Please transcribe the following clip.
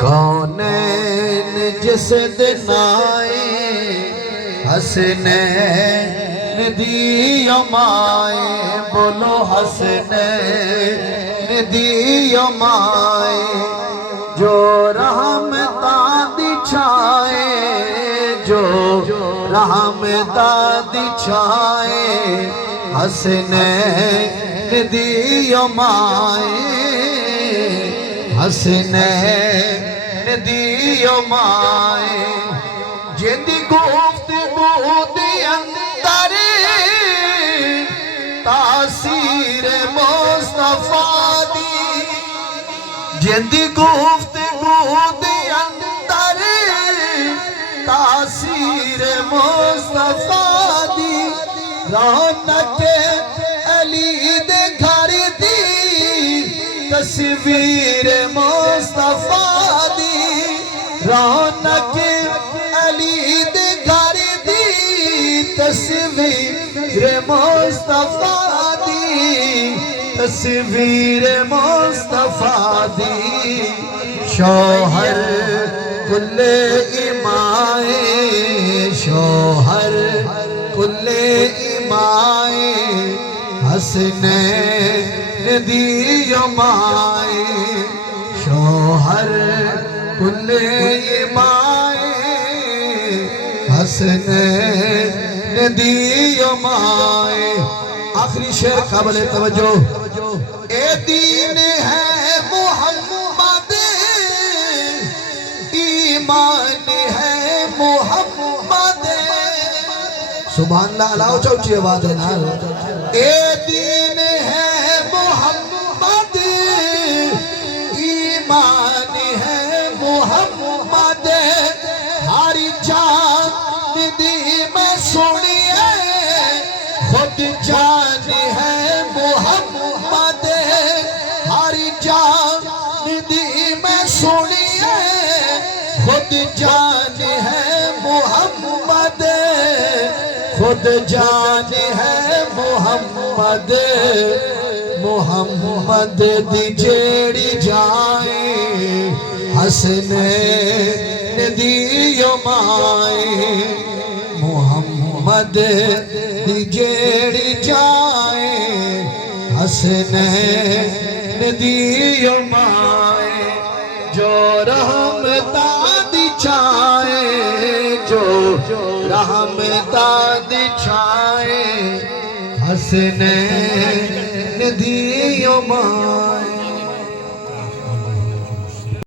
کونین جس دن آئے حسنین دیم آئے بولو حسنین دیم آئے جو رحمتاں دکھائے جو رحمتاں دکھائے حسنین دیم آئے حسنین دیم آئے جندی گفتگو دی اندر تاثیر مصطفیٰ دی جندی گفتگو دی اندر تاثیر مصطفیٰ دی رونق علی دے گھر دی تصویر مصطفیٰ دی رونق علی دے گھر دی تصویر مصطفیٰ دی تصویر مصطفیٰ دی شوہر کل امائے شوہر کل امائے حسنین دیم آئے شوہر کل امائے حسنین دیم آئے آخری شعر قابل توجہ اے دین ہے محمد ایمان ہے محمد سبحان اللہ علاؤ چوچی آواز ہے نا اے دین ہے محمد ایمان ہے محمد ہر جان دی میں سنیے خود جان ہے محمد ہر جان دی میں سنیے خود جان ہے محمد خود جان ہے محمد محمد دی جیڑی جائے حسنین دیم آئے محمد دی جیڑی جائے حسنین دیم آئے جو رحمتاں دکھائے جو رحمتاں دکھائے حسنین دیم آئے